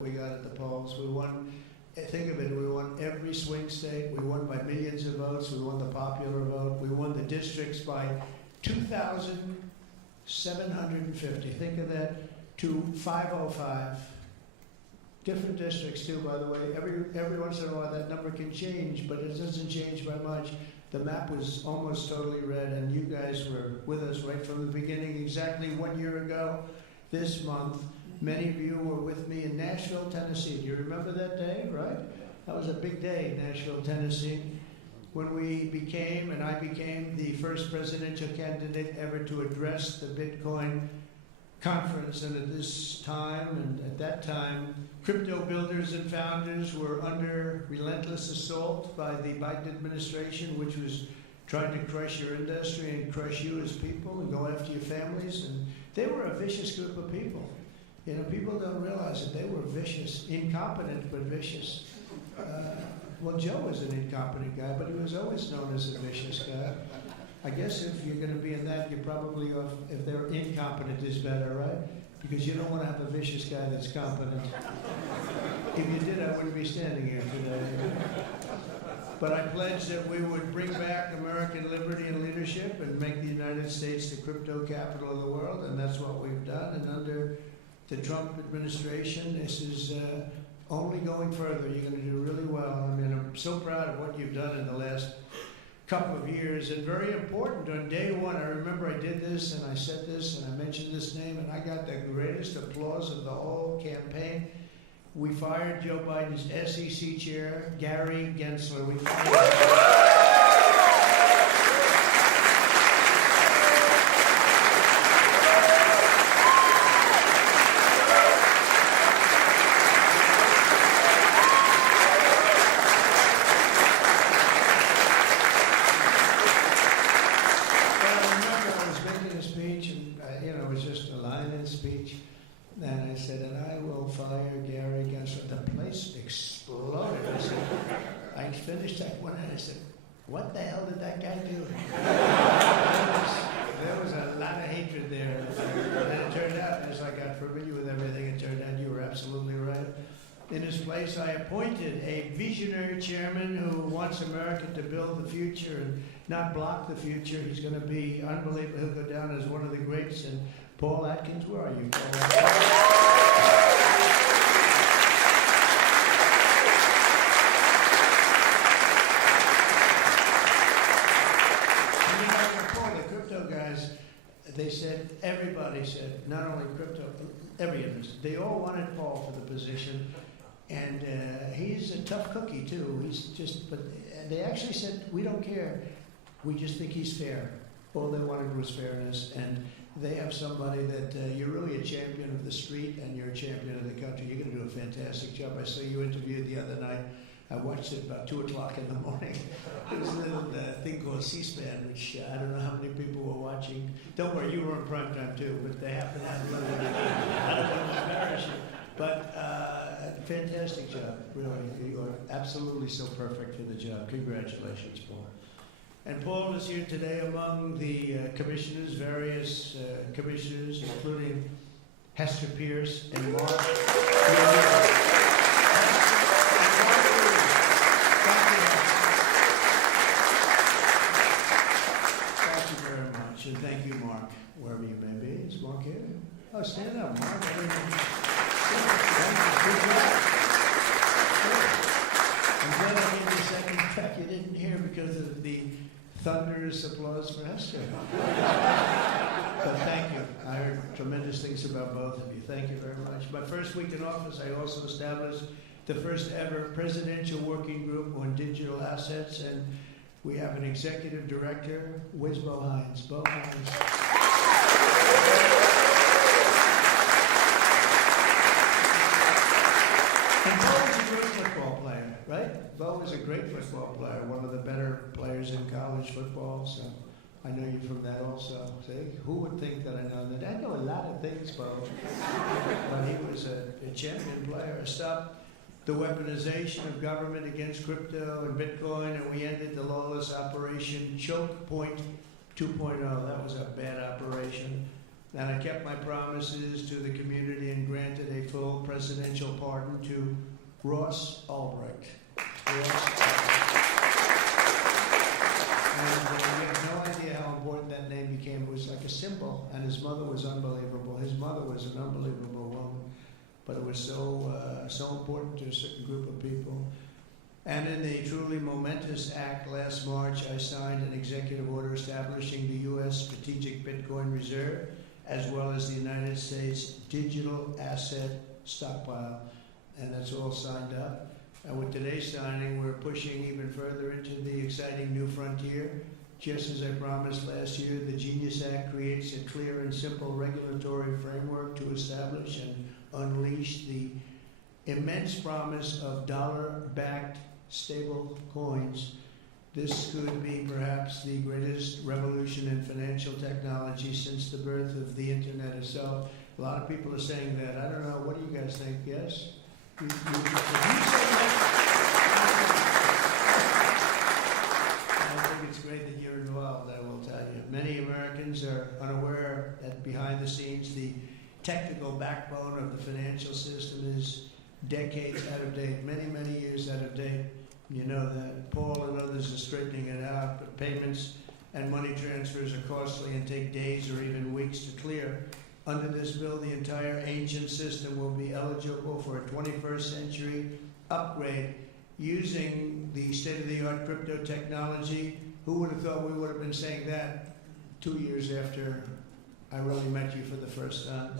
We got at the polls. We won, think of it, we won every swing state. We won by millions of votes. We won the popular vote. We won the districts by 2,750. Think of that, to 505. Different districts too, by the way. Every once in a while that number can change, but it doesn't change by much. The map was almost totally red, and you guys were with us right from the beginning. Exactly 1 year ago this month, many of you were with me in Nashville, Tennessee. Do you remember that day, right? That was a big day in Nashville, Tennessee, when we became, and I became, the first presidential candidate ever to address the Bitcoin conference. And at this time, and at that time, crypto builders and founders were under relentless assault by the Biden administration, which was trying to crush your industry and crush you as people and go after your families. And they were a vicious group of people. You know, people don't realize that they were vicious, incompetent, but vicious. Well, Joe was an incompetent guy, but he was always known as a vicious guy. I guess if you're going to be in that, you're probably off, if they're incompetent is better, right? Because you don't want to have a vicious guy that's competent. If you did, I wouldn't be standing here today. But I pledged that we would bring back American liberty and leadership and make the United States the crypto capital of the world, and that's what we've done. And under the Trump administration, this is only going further. You're going to do really well. I mean, I'm so proud of what you've done in the last couple of years, and very important. On day one, I remember I did this, and I said this, and I mentioned this name, and I got the greatest applause of the whole campaign. We fired Joe Biden's SEC chair, Gary Gensler. We fired him. And I said, and I will fire Gary Gensler. The place exploded. I finished that one and I said, what the hell did that guy do? There was a lot of hatred there. And it turned out, as I got familiar with everything, it turned out you were absolutely right. In his place, I appointed a visionary chairman who wants America to build the future and not block the future. He's going to be unbelievable. He'll go down as one of the greats. And Paul Atkins, where are you, Paul Atkins? They said, everybody said, not only crypto, every industry, they all wanted Paul for the position. And he's a tough cookie, too. He's just, but they actually said, we don't care. We just think he's fair. All they wanted was fairness. And they have somebody that you're really a champion of the street and you're a champion of the country. You're going to do a fantastic job. I saw you interviewed the other night. I watched it about 2 o'clock in the morning. There was a little thing called C-SPAN, which I don't know how many people were watching. Don't worry, you were in prime time too, but they happen to have a little bit. I don't want to embarrass you. But fantastic job, really. You are absolutely so perfect for the job. Congratulations, Paul. And Paul is here today among the commissioners, various commissioners, including Hester Pierce and Mark. And thank you, Mark, wherever you may be. Is Mark here? Oh, stand up, Mark. I'm glad I gave you a second track you didn't hear because of the thunderous applause for Hester. But thank you. I heard tremendous things about both of you. Thank you very much. My first week in office, I also established the first ever presidential working group on digital assets, and we have an executive director. Where's Bo Hines? Bo Hines. And Bo is a great football player, right? Bo is a great football player, one of the better players in college football. So I know you from that also. See, who would think that I know that? I know a lot of things, Bo. But he was a champion player. I stopped the weaponization of government against crypto and Bitcoin, and we ended the lawless operation Choke Point 2.0. That was a bad operation. And I kept my promises to the community and granted a full presidential pardon to Ross Ulbricht. And we have no idea how important that name became. It was like a symbol, and his mother was unbelievable. His mother was an unbelievable woman, but it was so important to a certain group of people. And in the truly momentous act last March, I signed an executive order establishing the U.S. Strategic Bitcoin Reserve, as well as the United States Digital Asset Stockpile. And that's all signed up. And with today's signing, we're pushing even further into the exciting new frontier. Just as I promised last year, the Genius Act creates a clear and simple regulatory framework to establish and unleash the immense promise of dollar-backed stable coins. This could be perhaps the greatest revolution in financial technology since the birth of the internet itself. A lot of people are saying that. I don't know. What do you guys think? Yes? You say that? I think it's great that you're involved, I will tell you. Many Americans are unaware that behind the scenes, the technical backbone of the financial system is decades out of date, many, many years out of date. You know that. Paul and others are straightening it out, but payments and money transfers are costly and take days or even weeks to clear. Under this bill, the entire ancient system will be eligible for a 21st century upgrade using the state-of-the-art crypto technology. Who would have thought we would have been saying that 2 years after I really met you for the first time?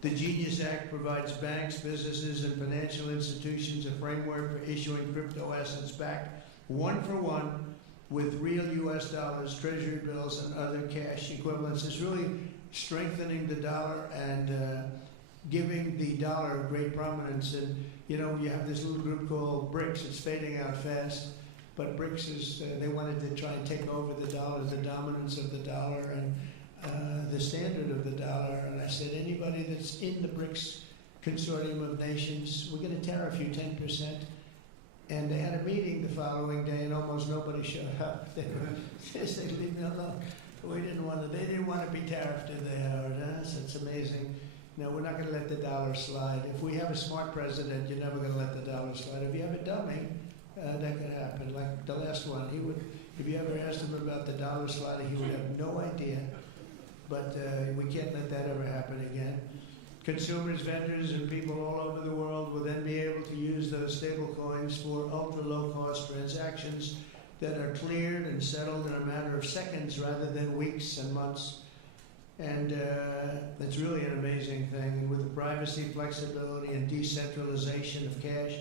The Genius Act provides banks, businesses, and financial institutions a framework for issuing crypto assets backed one-for-one with real U.S. dollars, treasury bills, and other cash equivalents. It's really strengthening the dollar and giving the dollar great prominence. And, you know, you have this little group called BRICS. It's fading out fast. But BRICS is, they wanted to try and take over the dollar, the dominance of the dollar, and the standard of the dollar. And I said, anybody that's in the BRICS consortium of nations, we're going to tariff you 10%. And they had a meeting the following day, and almost nobody showed up. They said, leave me alone. We didn't want to, they didn't want to be tariffed, did they, Howard? So it's amazing. No, we're not going to let the dollar slide. If we have a smart president, you're never going to let the dollar slide. If you have a dummy, that could happen. Like the last one, he would, if you ever asked him about the dollar sliding, he would have no idea. But we can't let that ever happen again. Consumers, vendors, and people all over the world will then be able to use those stable coins for ultra-low-cost transactions that are cleared and settled in a matter of seconds rather than weeks and months. And it's really an amazing thing. And with the privacy, flexibility, and decentralization of cash,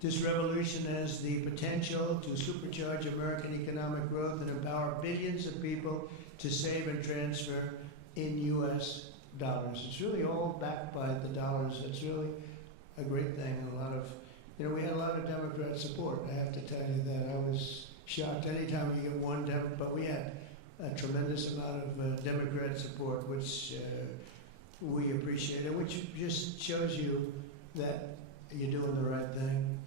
this revolution has the potential to supercharge American economic growth and empower billions of people to save and transfer in U.S. dollars. It's really all backed by the dollars. It's really a great thing. And a lot of, you know, we had a lot of Democrat support. I have to tell you that. I was shocked anytime you get one Democrat, but we had a tremendous amount of Democrat support, which we appreciate, and which just shows you that you're doing the right thing.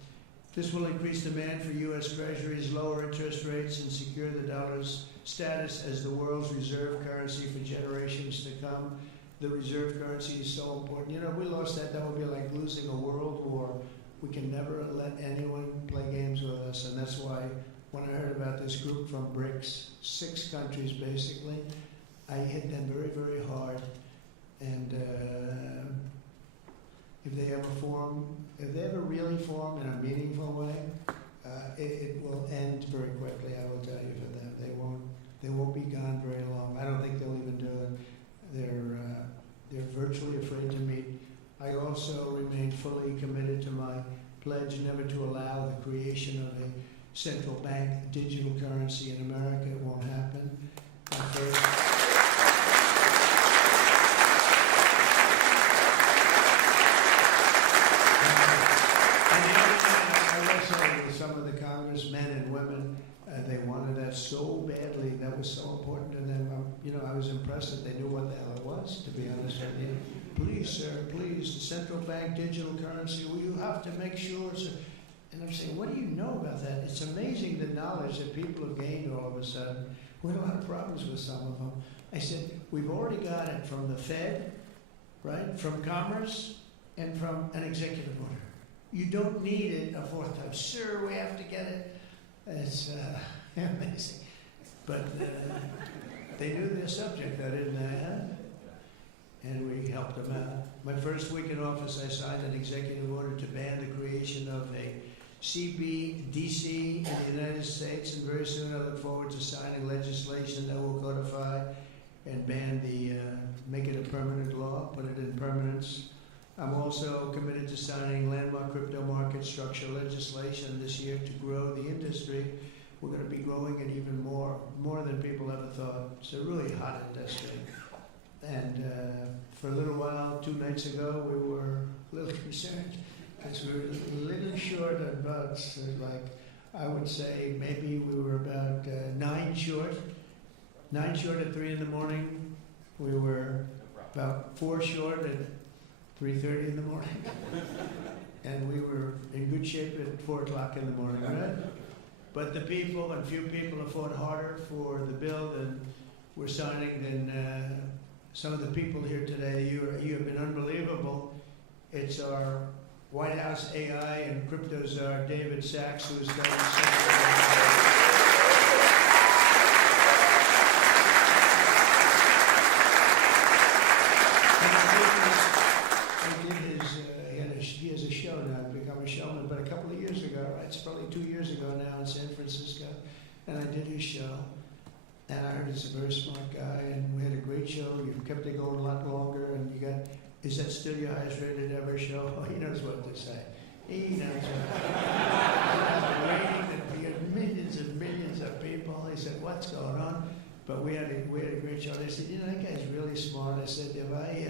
This will increase demand for U.S. Treasuries, lower interest rates, and secure the dollar's status as the world's reserve currency for generations to come. The reserve currency is so important. You know, if we lost that, that would be like losing a world war. We can never let anyone play games with us, and that's why when I heard about this group from BRICS, 6 countries basically, I hit them very, very hard. And if they ever really form in a meaningful way, it will end very quickly, I will tell you, for them. They won't be gone very long. I don't think they'll even do it. They're virtually afraid to meet. I also remain fully committed to my pledge never to allow the creation of a central bank digital currency in America. It won't happen. Some of the congressmen and women, they wanted that so badly. That was so important to them. You know, I was impressed that they knew what the hell it was, to be honest with you. Please, sir, please, the central bank digital currency, well, you have to make sure. And I'm saying, what do you know about that? It's amazing the knowledge that people have gained all of a sudden. We had a lot of problems with some of them. I said, we've already got it from the Fed, right, from Commerce, and from an executive order. You don't need it a fourth time. Sir, we have to get it. It's amazing. But they knew their subject, though, didn't they? Huh? And we helped them out. My first week in office, I signed an executive order to ban the creation of a CBDC in the United States, and very soon I look forward to signing legislation that will codify and ban make it a permanent law, put it in permanence. I'm also committed to signing landmark crypto market structure legislation this year to grow the industry. We're going to be growing it even more than people ever thought. It's a really hot industry. And for a little while, 2 nights ago, we were a little concerned because we were a little short on votes. I would say maybe we were about 9 short. 9 short at 3 in the morning. We were about 4 short at 3:30 in the morning. And we were in good shape at 4 o'clock in the morning, right? But the people, and few people have fought harder for the bill than we're signing than some of the people here today. You have been unbelievable. It's our White House AI and crypto czar, David Sachs, who's done something. He has a show now, become a showman, but a couple of years ago, right, it's probably 2 years ago now in San Francisco, and I did his show, and I heard he's a very smart guy, and we had a great show. You've kept it going a lot longer, and you got, is that still your highest rated ever show? Oh, he knows what to say. He knows what to say. You had millions and millions of people. He said, what's going on? But we had a great show. They said, you know, that guy's really smart. I said, if I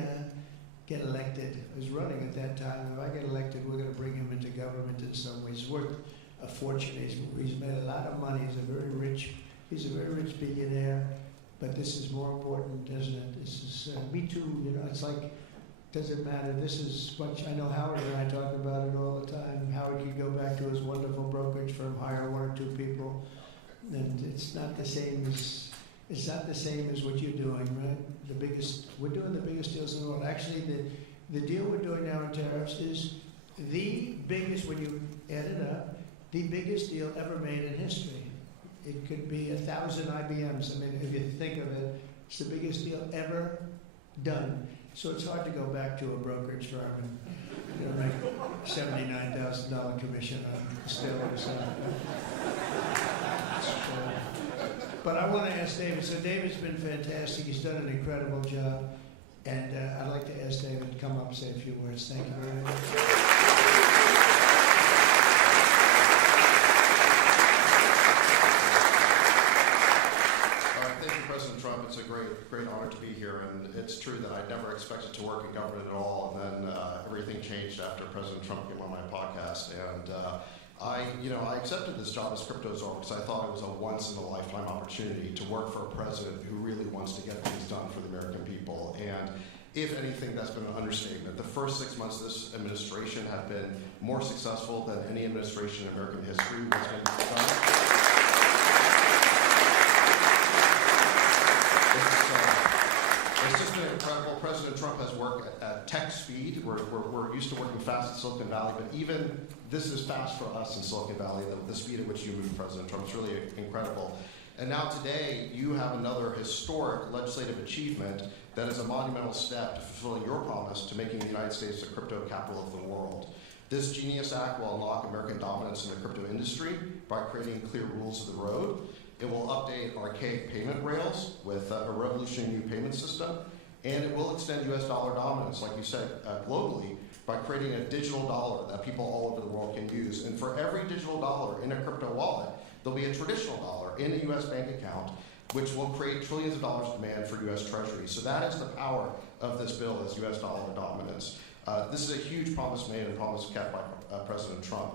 get elected, I was running at that time, if I get elected, we're going to bring him into government in some ways. He's worth a fortune. He's made a lot of money. He's a very rich billionaire. But this is more important, isn't it? This is, me too, you know, it's like, doesn't matter. This is much, I know Howard and I talk about it all the time. Howard could go back to his wonderful brokerage firm, hire 1 or 2 people, and it's not the same as what you're doing, right? We're doing the biggest deals in the world. Actually, the deal we're doing now in tariffs is the biggest, when you add it up, the biggest deal ever made in history. It could be 1,000 IBMs. I mean, if you think of it, it's the biggest deal ever done. So it's hard to go back to a brokerage firm and make $79,000 commission on still or something. But I want to ask David. So David's been fantastic. He's done an incredible job. And I'd like to ask David to come up and say a few words. Thank you very much. Thank you, President Trump. It's a great honor to be here. And it's true that I never expected to work in government at all. And then everything changed after President Trump came on my podcast. And I accepted this job as crypto czar because I thought it was a once-in-a-lifetime opportunity to work for a president who really wants to get things done for the American people. And if anything, that's been an understatement. The first 6 months of this administration have been more successful than any administration in American history. What's been done. It's just been incredible. President Trump has worked at tech speed. We're used to working fast in Silicon Valley, but even this is fast for us in Silicon Valley, the speed at which you move, President Trump. It's really incredible. And now today, you have another historic legislative achievement that is a monumental step to fulfilling your promise to making the United States the crypto capital of the world. This Genius Act will unlock American dominance in the crypto industry by creating clear rules of the road. It will update archaic payment rails with a revolutionary new payment system, and it will extend U.S. dollar dominance, like you said, globally, by creating a digital dollar that people all over the world can use. And for every digital dollar in a crypto wallet, there'll be a traditional dollar in a U.S. bank account, which will create trillions of dollars of demand for U.S. Treasury. So that is the power of this bill, is U.S. dollar dominance. This is a huge promise made and a promise kept by President Trump.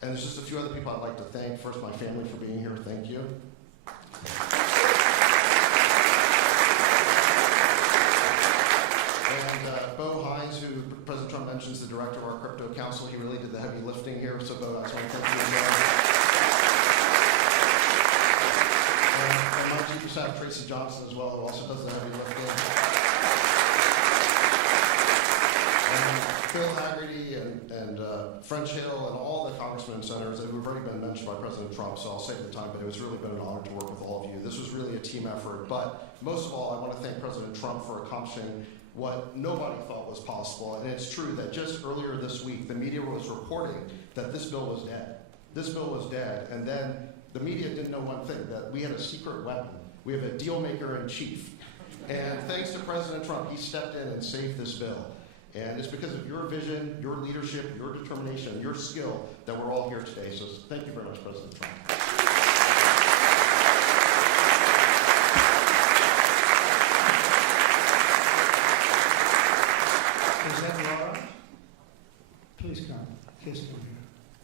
And there's just a few other people I'd like to thank. First, my family for being here. Thank you. And Bo Hines, who President Trump mentions, the director of our crypto council, he really did the heavy lifting here. So Bo, I just want to thank you again. And my chief of Staff Tracy Johnson as well, who also does the heavy lifting. And Phil Haggerty and French Hill and all the congressmen and senators who have already been mentioned by President Trump, so I'll save the time, but it was really been an honor to work with all of you. This was really a team effort, but most of all, I want to thank President Trump for accomplishing what nobody thought was possible. And it's true that just earlier this week, the media was reporting that this bill was dead. This bill was dead, and then the media didn't know one thing, that we had a secret weapon. We have a deal maker in chief. And thanks to President Trump, he stepped in and saved this bill. And it's because of your vision, your leadership, your determination, your skill that we're all here today. So thank you very much, President Trump. Is that Laura? Please come. Please come here.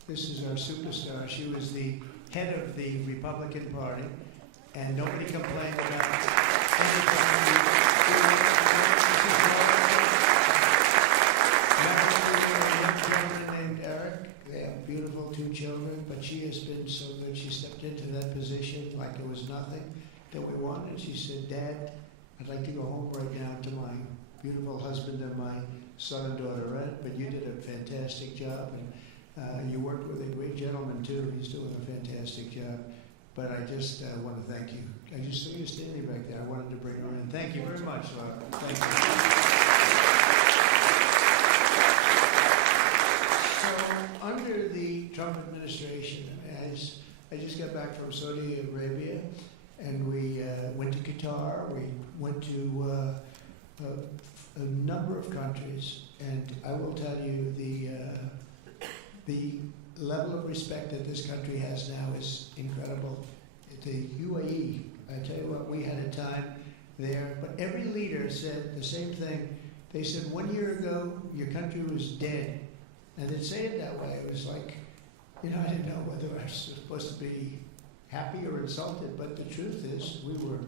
This is our superstar. She was the head of the Republican Party, and nobody complained about anything. Named Eric. They have beautiful 2 children, but she has been so good. She stepped into that position like it was nothing that we wanted. She said, "Dad, I'd like to go home right now to my beautiful husband and my son and daughter, Red, but you did a fantastic job, and you worked with a great gentleman too. He's doing a fantastic job. But I just want to thank you. I just saw you standing back there. I wanted to bring her in. Thank you very much, Laura. Thank you. So, under the Trump administration, as I just got back from Saudi Arabia, and we went to Qatar. We went to a number of countries, and I will tell you the level of respect that this country has now is incredible. The UAE, I tell you what, we had a time there, but every leader said the same thing. They said 1 year ago, your country was dead. And they'd say it that way. It was like, I didn't know whether I was supposed to be happy or insulted, but the truth is we were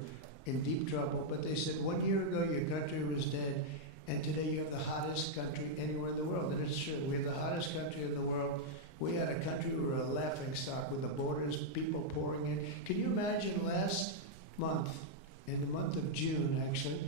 in deep trouble. But they said 1 year ago, your country was dead, and today you have the hottest country anywhere in the world. And it's true. We have the hottest country in the world. We had a country, we were a laughing stock with the borders, people pouring in. Can you imagine last month, in the month of June actually,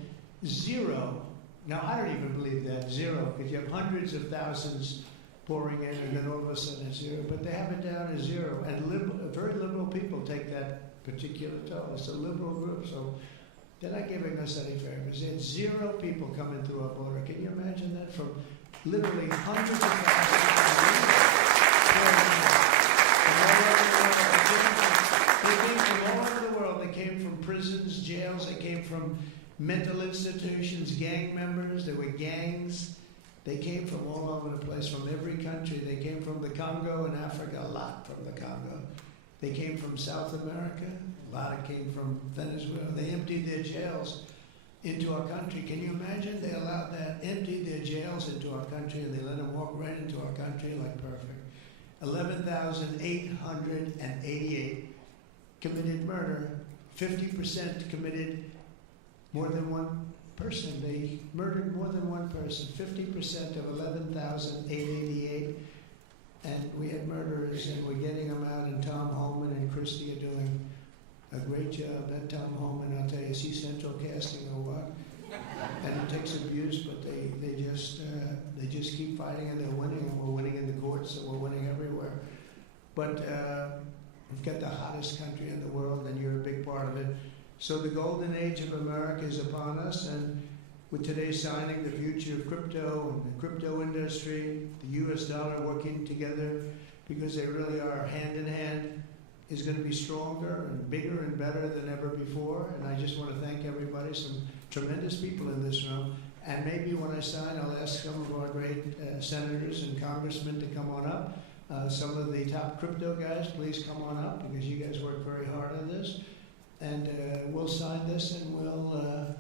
0. Now I don't even believe that, 0, because you have hundreds of thousands pouring in, and then all of a sudden it's 0. But they have it down as 0, and very liberal people take that particular tone. It's a liberal group, so they're not giving us any favors. They had 0 people coming through our border. Can you imagine that? From literally hundreds of thousands. They came from all over the world. They came from prisons, jails. They came from mental institutions, gang members. There were gangs. They came from all over the place, from every country. They came from the Congo in Africa, a lot from the Congo. They came from South America. A lot came from Venezuela. They emptied their jails into our country. Can you imagine? They allowed that, emptied their jails into our country, and they let them walk right into our country like perfect. 11,888 committed murder. 50% committed more than one person. They murdered more than one person. 50% of 11,888. And we had murderers, and we're getting them out, and Tom Homan and Christie are doing a great job. That Tom Homan, I'll tell you, is he central casting or what? And it takes abuse, but they just keep fighting, and they're winning, and we're winning in the courts, and we're winning everywhere. But we've got the hottest country in the world, and you're a big part of it. So the golden age of America is upon us, and with today's signing, the future of crypto and the crypto industry, the U.S. dollar working together, because they really are hand in hand, is going to be stronger and bigger and better than ever before. And I just want to thank everybody, some tremendous people in this room. And maybe when I sign, I'll ask some of our great senators and congressmen to come on up. Some of the top crypto guys, please come on up, because you guys work very hard on this. And we'll sign this, and we'll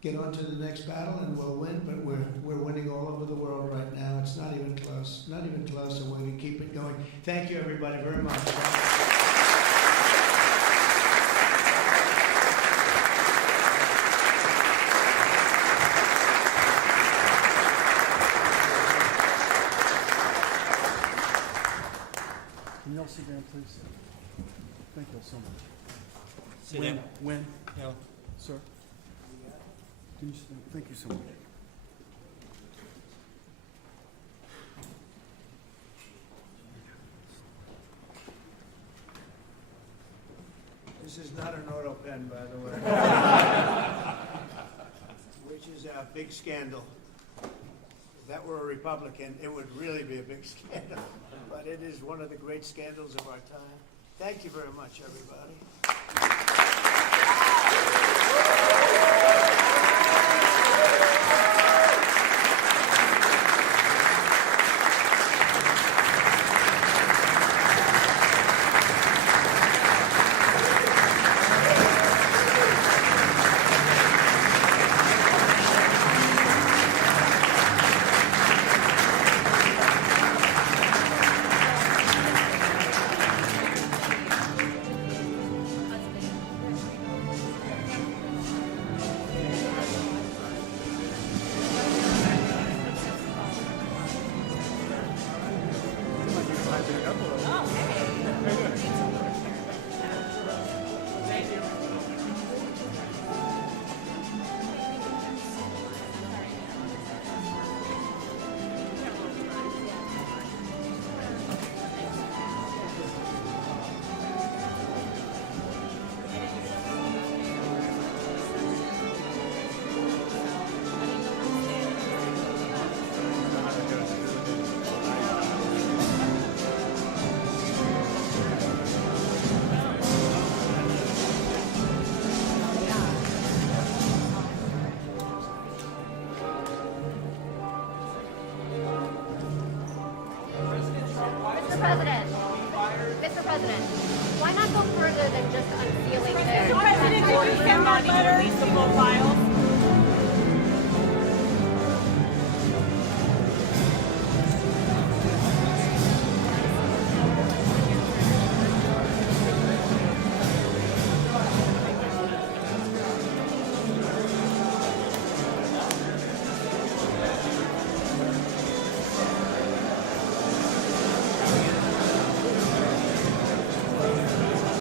get on to the next battle, and we'll win. But we're winning all over the world right now. It's not even close. Not even close, and we're going to keep it going. Thank you, everybody, very much. Can you all sit down, please? Thank you all so much. Sit down. When? No. Sir? Can you, thank you so much. This is not an auto pen, by the way. Which is a big scandal. If that were a Republican, it would really be a big scandal. But it is one of the great scandals of our time. Thank you very much, everybody. Mr. President, why not go further than just unsealing this? Mr. President, did you send that letter? Release the full files?